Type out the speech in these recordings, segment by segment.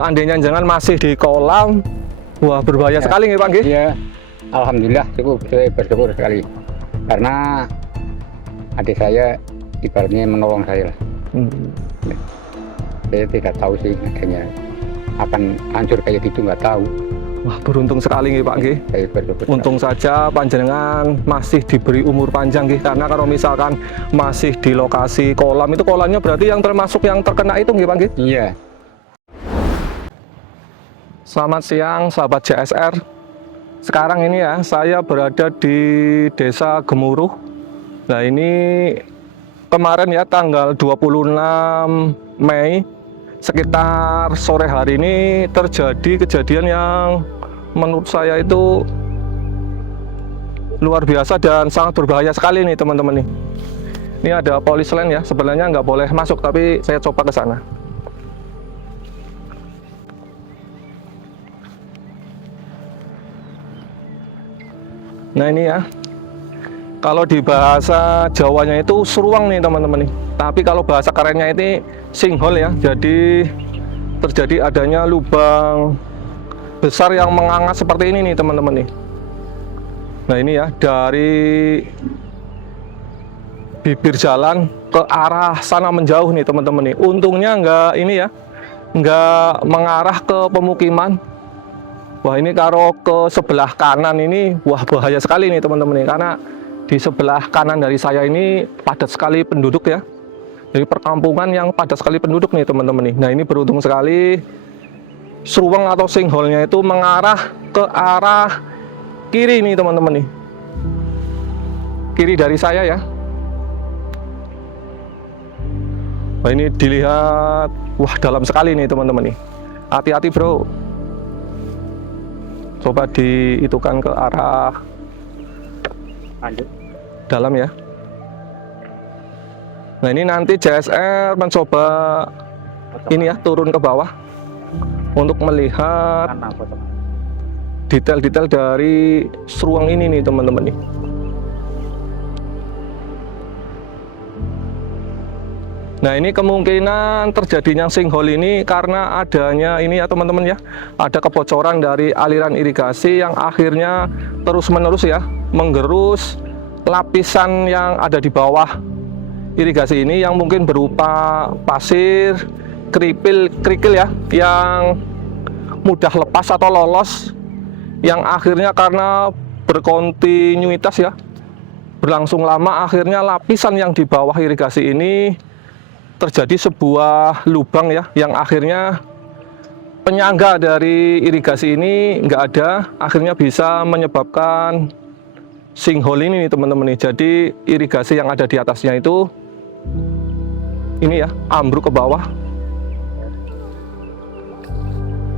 Seandainya jangan masih di kolam, wah berbahaya sekali nih Pak Nggih. Iya, alhamdulillah cukup, saya bersyukur sekali. Karena adik saya ibaratnya menolong saya lah. Saya tidak tahu sih adanya akan hancur kayak gitu, nggak tahu. Wah beruntung sekali nih Pak Nggih. Saya bersyukur. Untung saja panjenengan masih diberi umur panjang nggih, karena kalau misalkan masih di lokasi kolam, itu kolamnya berarti yang termasuk yang terkena itu nggih Pak Nggih. Iya. Selamat siang sahabat JSR. Sekarang ini ya saya berada di Desa Gemuruh. Nah ini kemarin ya tanggal 26 Mei sekitar sore hari ini terjadi kejadian yang menurut saya itu luar biasa dan sangat berbahaya sekali nih teman-teman nih. Ini ada polis lain ya, sebenarnya nggak boleh masuk tapi saya coba ke sana. Nah ini ya, kalau di bahasa Jawanya itu seruang nih teman-teman nih. Tapi kalau bahasa kerennya ini sinkhole ya. Jadi terjadi adanya lubang besar yang menganga seperti ini nih teman-teman nih. Nah ini ya, dari bibir jalan ke arah sana menjauh nih teman-teman nih. Untungnya nggak ini ya, nggak mengarah ke pemukiman. Wah ini kalau ke sebelah kanan ini, wah bahaya sekali nih teman-teman nih. Karena di sebelah kanan dari saya ini padat sekali penduduk ya. Jadi perkampungan yang padat sekali penduduk nih teman-teman nih. Nah ini beruntung sekali seruang atau sinkhole-nya itu mengarah ke arah kiri nih teman-teman nih. Kiri dari saya ya. Wah ini dilihat, wah dalam sekali nih teman-teman nih. Hati-hati bro. Coba diitukan ke arah dalam ya. Nah ini nanti JSR mencoba ini ya turun ke bawah untuk melihat detail-detail dari seruang ini nih teman-teman nih. Nah ini kemungkinan terjadinya sinkhole ini karena adanya ini ya teman-teman ya, ada kebocoran dari aliran irigasi yang akhirnya terus-menerus ya menggerus lapisan yang ada di bawah irigasi ini yang mungkin berupa pasir, kerikil ya, yang mudah lepas atau lolos, yang akhirnya karena berkontinuitas ya, berlangsung lama, akhirnya lapisan yang di bawah irigasi ini terjadi sebuah lubang ya, yang akhirnya penyangga dari irigasi ini nggak ada, akhirnya bisa menyebabkan sinkhole ini nih teman-teman nih. Jadi irigasi yang ada di atasnya itu ini ya ambruk ke bawah.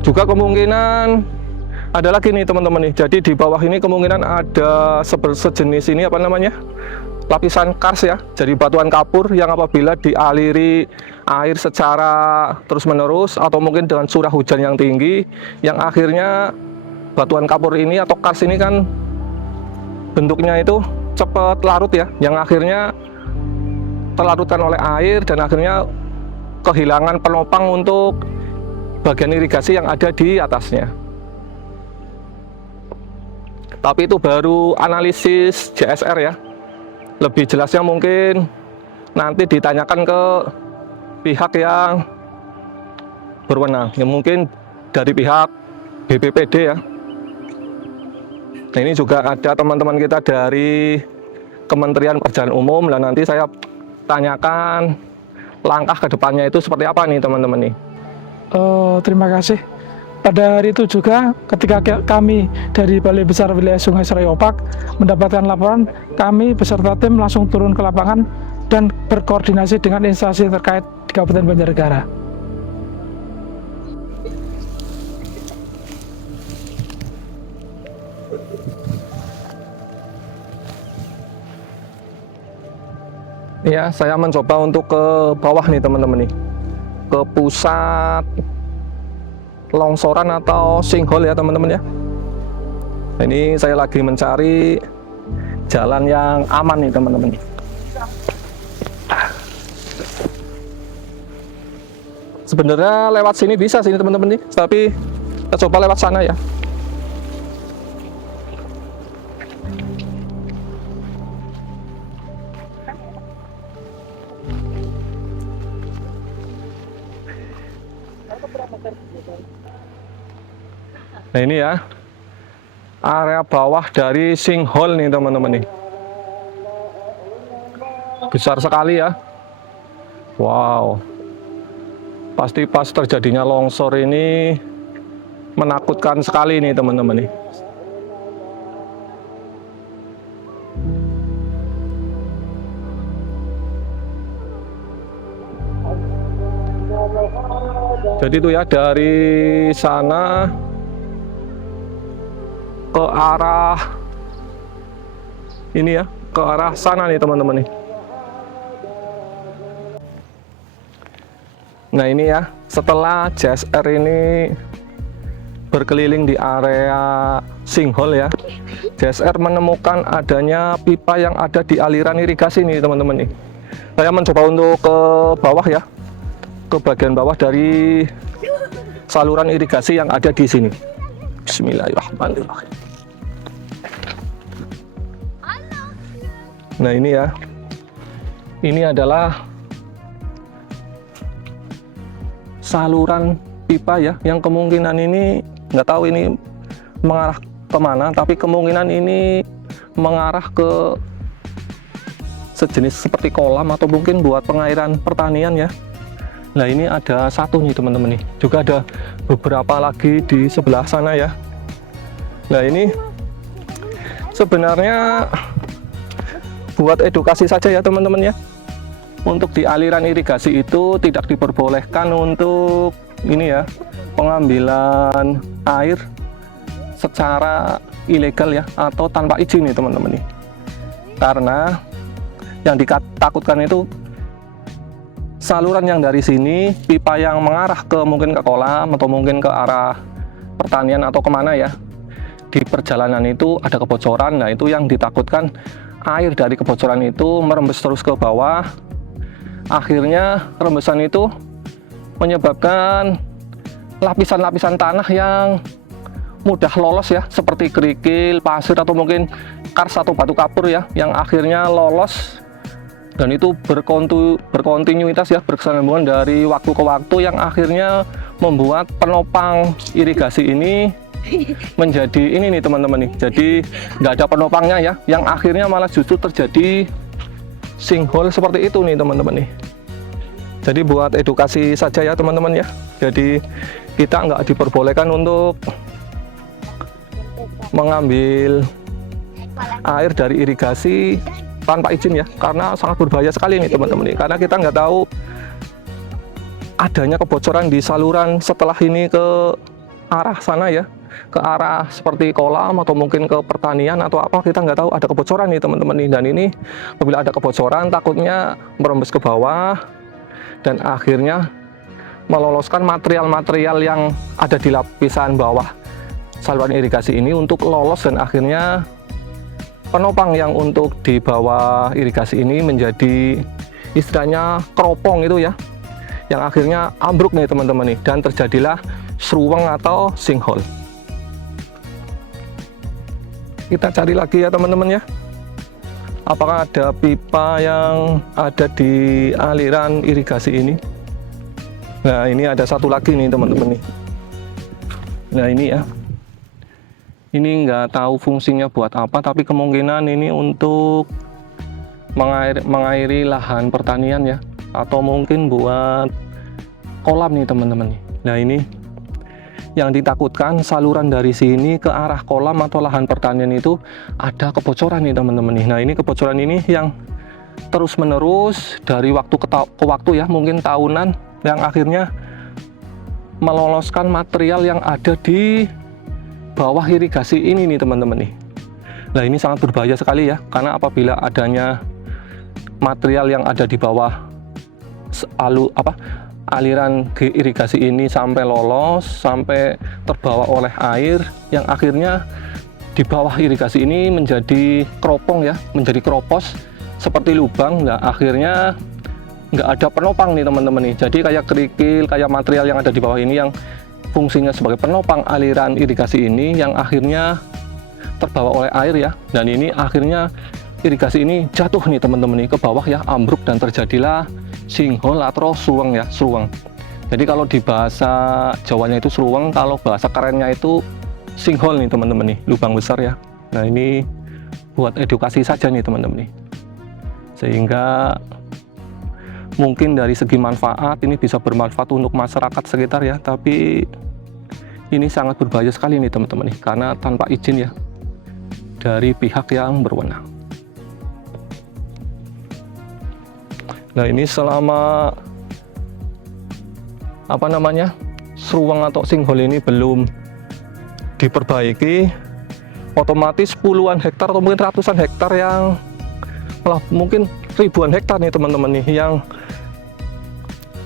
Juga kemungkinan ada lagi nih teman-teman nih. Jadi di bawah ini kemungkinan ada sejenis ini apa namanya, lapisan kars ya, jadi batuan kapur yang apabila dialiri air secara terus-menerus atau mungkin dengan curah hujan yang tinggi, yang akhirnya batuan kapur ini atau kars ini kan bentuknya itu cepat larut ya, yang akhirnya terlarutkan oleh air dan akhirnya kehilangan penopang untuk bagian irigasi yang ada di atasnya. Tapi itu baru analisis JSR ya. Lebih jelasnya mungkin nanti ditanyakan ke pihak yang berwenang, ya mungkin dari pihak BPPD ya. Nah ini juga ada teman-teman kita dari Kementerian Perjalanan Umum, dan nanti saya tanyakan langkah kedepannya itu seperti apa nih teman-teman nih. Terima kasih. Pada hari itu juga ketika kami dari Balai Besar Wilayah Sungai Serai Opak mendapatkan laporan, kami beserta tim langsung turun ke lapangan dan berkoordinasi dengan instansi terkait di Kabupaten Banjarnegara. Ya, saya mencoba untuk ke bawah nih teman-teman nih, ke pusat longsoran atau sinkhole ya teman-teman ya. Nah, ini saya lagi mencari jalan yang aman nih teman-teman. Sebenarnya lewat sini bisa sini teman-teman nih, tapi kita coba lewat sana ya. Nah ini ya, area bawah dari sinkhole nih teman-teman nih. Besar sekali ya. Wow. Pasti pas terjadinya longsor ini menakutkan sekali nih teman-teman nih. Jadi itu ya, dari sana ke arah ini ya, ke arah sana nih teman-teman nih. Nah ini ya, setelah JSR ini berkeliling di area sinkhole ya, JSR menemukan adanya pipa yang ada di aliran irigasi nih teman-teman nih. Saya mencoba untuk ke bawah ya, ke bagian bawah dari saluran irigasi yang ada di sini. Bismillahirrahmanirrahim. Nah ini ya, ini adalah saluran pipa ya, yang kemungkinan ini nggak tahu ini mengarah kemana, tapi kemungkinan ini mengarah ke sejenis seperti kolam atau mungkin buat pengairan pertanian ya. Nah ini ada satu nih teman-teman nih, juga ada beberapa lagi di sebelah sana ya. Nah ini sebenarnya buat edukasi saja ya teman-teman ya. Untuk di aliran irigasi itu tidak diperbolehkan untuk ini ya, pengambilan air secara ilegal ya, atau tanpa izin nih teman-teman nih. Karena yang ditakutkan itu saluran yang dari sini, pipa yang mengarah ke mungkin ke kolam atau mungkin ke arah pertanian atau kemana ya, di perjalanan itu ada kebocoran. Nah itu yang ditakutkan, air dari kebocoran itu merembes terus ke bawah. Akhirnya rembesan itu menyebabkan lapisan-lapisan tanah yang mudah lolos ya, seperti kerikil, pasir atau mungkin kars atau batu kapur ya, yang akhirnya lolos. Dan itu berkontinuitas ya, berkesinambungan dari waktu ke waktu, yang akhirnya membuat penopang irigasi ini menjadi ini nih teman-teman nih, jadi nggak ada penopangnya ya, yang akhirnya malah justru terjadi sinkhole seperti itu nih teman-teman nih. Jadi buat edukasi saja ya teman-teman ya, jadi kita nggak diperbolehkan untuk mengambil air dari irigasi tanpa izin ya, karena sangat berbahaya sekali nih teman-teman nih, karena kita nggak tahu adanya kebocoran di saluran setelah ini ke arah sana ya, ke arah seperti kolam atau mungkin ke pertanian atau apa, kita nggak tahu ada kebocoran nih teman-teman nih. Dan ini apabila ada kebocoran takutnya merembes ke bawah dan akhirnya meloloskan material-material yang ada di lapisan bawah saluran irigasi ini untuk lolos, dan akhirnya penopang yang untuk di bawah irigasi ini menjadi istilahnya keropong itu ya, yang akhirnya ambruk nih teman-teman nih, dan terjadilah seruweng atau sinkhole. Kita cari lagi ya teman-teman ya, apakah ada pipa yang ada di aliran irigasi ini. Nah ini ada satu lagi nih teman-teman nih. Nah ini ya, ini nggak tahu fungsinya buat apa, tapi kemungkinan ini untuk mengairi lahan pertanian ya, atau mungkin buat kolam nih teman-teman. Nah ini yang ditakutkan, saluran dari sini ke arah kolam atau lahan pertanian itu ada kebocoran nih teman-teman. Nah ini kebocoran ini yang terus menerus dari waktu ke waktu ya, mungkin tahunan, yang akhirnya meloloskan material yang ada di bawah irigasi ini nih teman-teman nih. Nah ini sangat berbahaya sekali ya, karena apabila adanya material yang ada di bawah aliran irigasi ini sampai lolos, sampai terbawa oleh air, yang akhirnya di bawah irigasi ini menjadi keropong ya, menjadi keropos seperti lubang. Nah akhirnya nggak ada penopang nih teman-teman nih. Jadi kayak kerikil, kayak material yang ada di bawah ini yang fungsinya sebagai penopang aliran irigasi ini yang akhirnya terbawa oleh air ya. Dan ini akhirnya irigasi ini jatuh nih teman-teman nih ke bawah ya, ambruk dan terjadilah sinkhole atau seruweng ya, seruweng. Jadi kalau di bahasa Jawanya itu seruweng, kalau bahasa kerennya itu sinkhole nih teman-teman nih, lubang besar ya. Nah ini buat edukasi saja nih teman-teman nih, sehingga mungkin dari segi manfaat ini bisa bermanfaat untuk masyarakat sekitar ya, tapi ini sangat berbahaya sekali nih teman-teman nih, karena tanpa izin ya dari pihak yang berwenang. Nah ini selama seruweng atau sinkhole ini belum diperbaiki, otomatis puluhan hektar atau mungkin ratusan hektar yang malah mungkin ribuan hektar nih teman-teman nih yang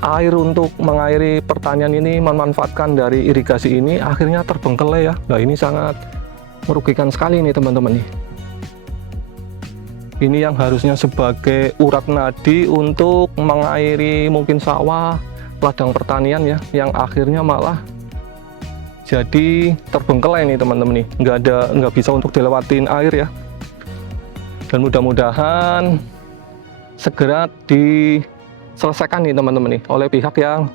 air untuk mengairi pertanian ini memanfaatkan dari irigasi ini akhirnya terbengkelai ya. Nah ini sangat merugikan sekali nih teman-teman nih. Ini yang harusnya sebagai urat nadi untuk mengairi mungkin sawah, ladang pertanian ya, yang akhirnya malah jadi terbengkelai nih teman-teman nih, nggak bisa untuk dilewatin air ya. Dan mudah-mudahan segera diselesaikan nih teman-teman nih oleh pihak yang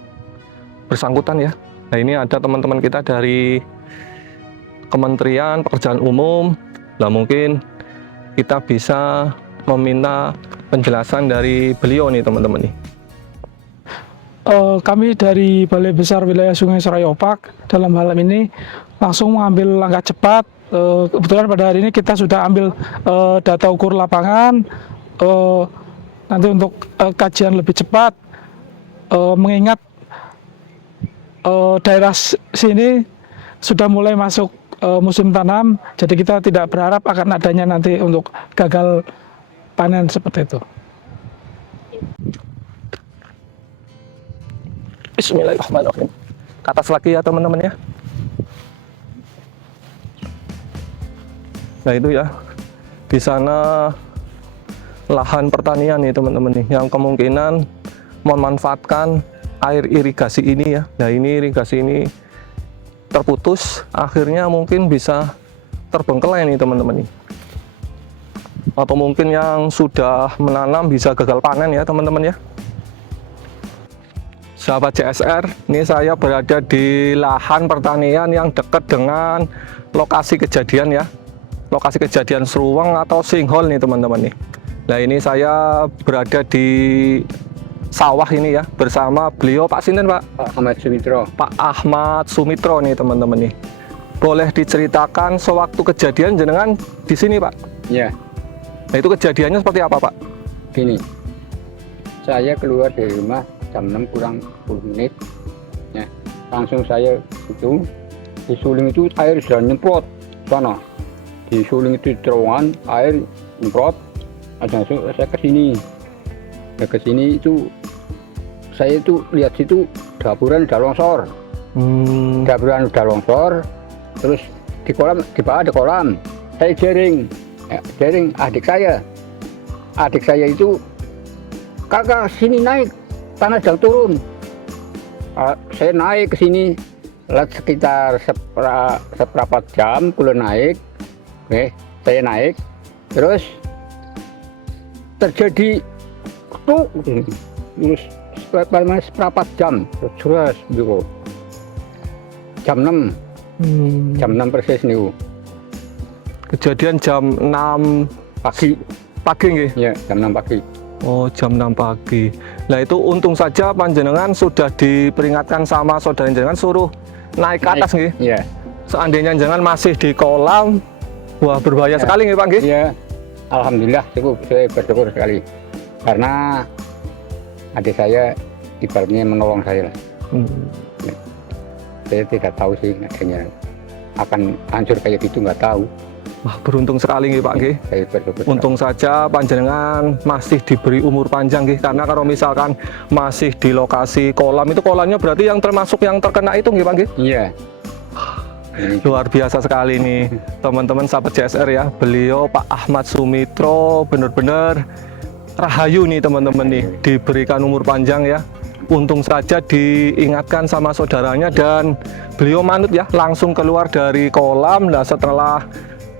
bersangkutan ya. Nah ini ada teman-teman kita dari Kementerian Pekerjaan Umum. Nah mungkin kita bisa meminta penjelasan dari beliau nih teman-teman nih. Kami dari Balai Besar Wilayah Sungai Serai Opak dalam hal ini langsung mengambil langkah cepat. Kebetulan pada hari ini kita sudah ambil data ukur lapangan nanti untuk kajian lebih cepat, mengingat daerah sini sudah mulai masuk musim tanam, jadi kita tidak berharap akan adanya nanti untuk gagal panen seperti itu. Bismillahirrahmanirrahim. Ke atas lagi ya teman-teman ya. Nah itu ya, di sana lahan pertanian nih teman-teman nih, yang kemungkinan memanfaatkan air irigasi ini ya. Nah ini irigasi ini terputus, akhirnya mungkin bisa terbengkelai nih teman-teman nih. Atau mungkin yang sudah menanam bisa gagal panen ya teman-teman ya. Sahabat CSR, ini saya berada di lahan pertanian yang dekat dengan lokasi kejadian ya. Lokasi kejadian seruweng atau sinkhole nih teman-teman nih. Nah ini saya berada di sawah ini ya, bersama beliau Pak Sinten Pak? Pak Ahmad Sumitro. Pak Ahmad Sumitro nih teman-teman nih. Boleh diceritakan sewaktu kejadian jenengan di sini Pak? Iya. Nah itu kejadiannya seperti apa Pak? Gini, saya keluar dari rumah jam 6 kurang 10 menit ya, langsung saya itu di suling itu air sudah nyemprot sana, di suling itu terowongan air nyemprot, langsung saya ke sini. Nah, ke sini itu saya itu lihat situ daburan udah longsor, daburan udah longsor, terus di kolam, di bawah ada kolam, saya jaring adik saya itu, kakak sini naik, tanah sedang turun. Saya naik ke sini, sekitar seperempat jam kulo naik. Oke, saya naik, terus terjadi terus seperempat jam, terus gitu. Jam 6, jam 6 persis nih. Kejadian jam 6 pagi nggih? ya, jam 6 pagi. Oh, jam 6 pagi. Nah itu untung saja panjenengan sudah diperingatkan sama saudara jenengan suruh naik ke atas nggih. Iya. Seandainya jenengan masih di kolam, wah berbahaya Ya. sekali nggih Pak nggih. Iya. Alhamdulillah cukup, saya bersyukur sekali. Karena adik saya ibaratnya menolong saya lah. Saya tidak tahu sih akhirnya akan hancur kayak gitu, nggak tahu. Wah, beruntung sekali nggih Pak nggih. Saya bersyukur. Untung saja panjenengan masih diberi umur panjang nggih, karena kalau misalkan masih di lokasi kolam, itu kolamnya berarti yang termasuk yang terkena itu nggih Pak nggih. Iya. Luar biasa sekali nih teman-teman sahabat CSR ya. Beliau Pak Ahmad Sumitro benar-benar rahayu nih teman-teman nih, diberikan umur panjang ya. Untung saja diingatkan sama saudaranya dan beliau manut ya, langsung keluar dari kolam. Nah setelah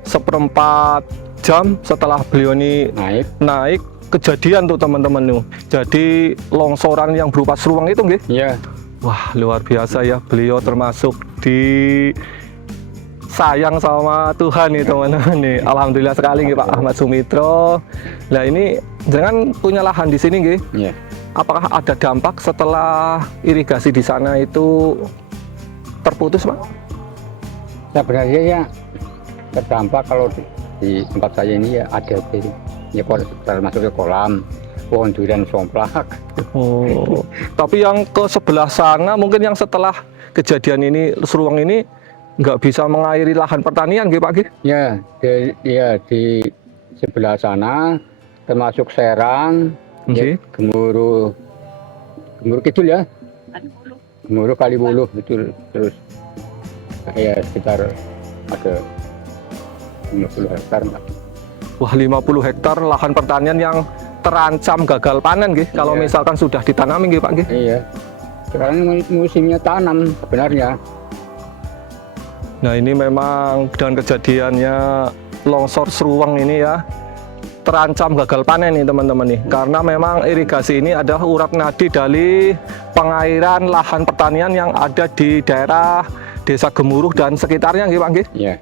seperempat jam setelah beliau ini naik kejadian tuh teman-teman tuh. Jadi longsoran yang berupa seruang itu nggih. Iya. Wah luar biasa ya, beliau termasuk di sayang sama Tuhan nih teman-teman nih. Alhamdulillah sekali nih Pak Ahmad Sumitro. Nah ini jangan punya lahan di sini nggih. Iya. Apakah ada dampak setelah irigasi di sana itu terputus Pak? Sebenarnya ya terdampak kalau di tempat saya ini ya ada ya termasuk ke kolam, pohon durian somplak. Oh, tapi yang ke sebelah sana mungkin yang setelah kejadian ini seruang ini nggak bisa mengairi lahan pertanian gitu Pak Gih? Ya, di sebelah sana termasuk Serang, ya, Gemuruh Kidul ya, Gemuruh Kalibuluh itu terus ya sekitar ada 50 hektar Pak. Wah 50 hektar lahan pertanian yang terancam gagal panen gitu. Kalau Iya. misalkan sudah ditanami gitu Pak Gih? Iya, sekarang musimnya tanam sebenarnya. Nah ini memang dengan kejadiannya longsor seruang ini ya terancam gagal panen nih teman-teman nih, karena memang irigasi ini adalah urat nadi dari pengairan lahan pertanian yang ada di daerah Desa Gemuruh dan sekitarnya gitu Pak Gih. Iya.